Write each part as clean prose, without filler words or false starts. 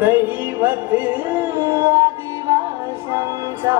दैवत आदिवासांचा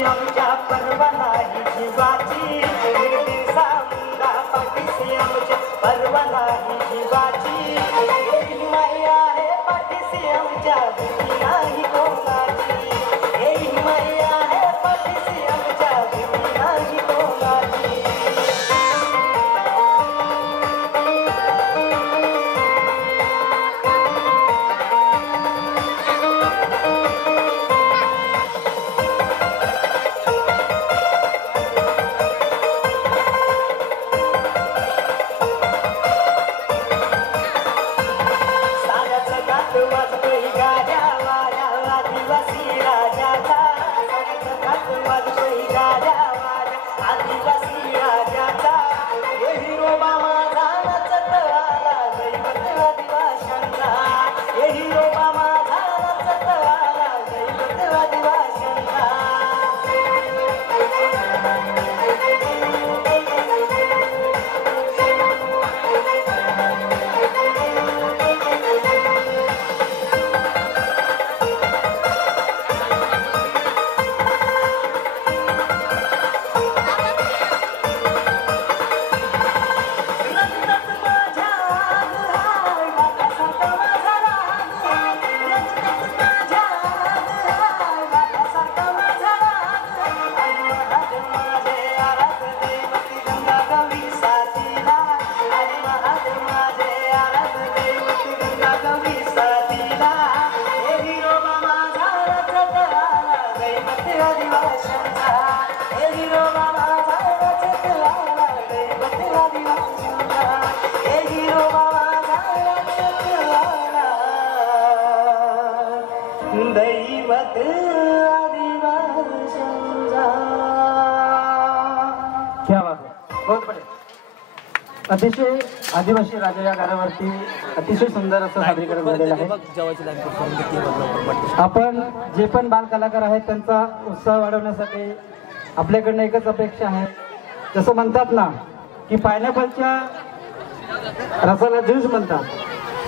आमच्या परवानाही जीवाची सामना पाठीशी आमच्या परवानाही जीवाची माया आहे पाठीशी आमच्या भीती नाही कोणाची माया आहे पाठीशी आमच्या भीती नाही कोणाची दैवत आदिवासांचा क्या बात है, बहुत बढिया. अतिशय आदिवासी राजा या गाण्यावरती अतिशय सुंदर असं सादरीकरण झालेलं आहे. आपण जे पण बाल कलाकार आहेत त्यांचा उत्साह वाढवण्यासाठी आपल्याकडनं एकच अपेक्षा आहे. जसं म्हणतात ना की पायनॅपलच्या रसाला ज्यूस म्हणतात,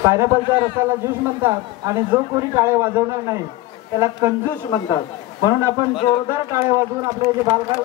पायनॅपलच्या रसाला ज्यूस म्हणतात आणि जो कोणी टाळे वाजवणार नाही त्याला कंजूस म्हणतात. म्हणून आपण जोरदार टाळे वाजवून आपले जे बाल कला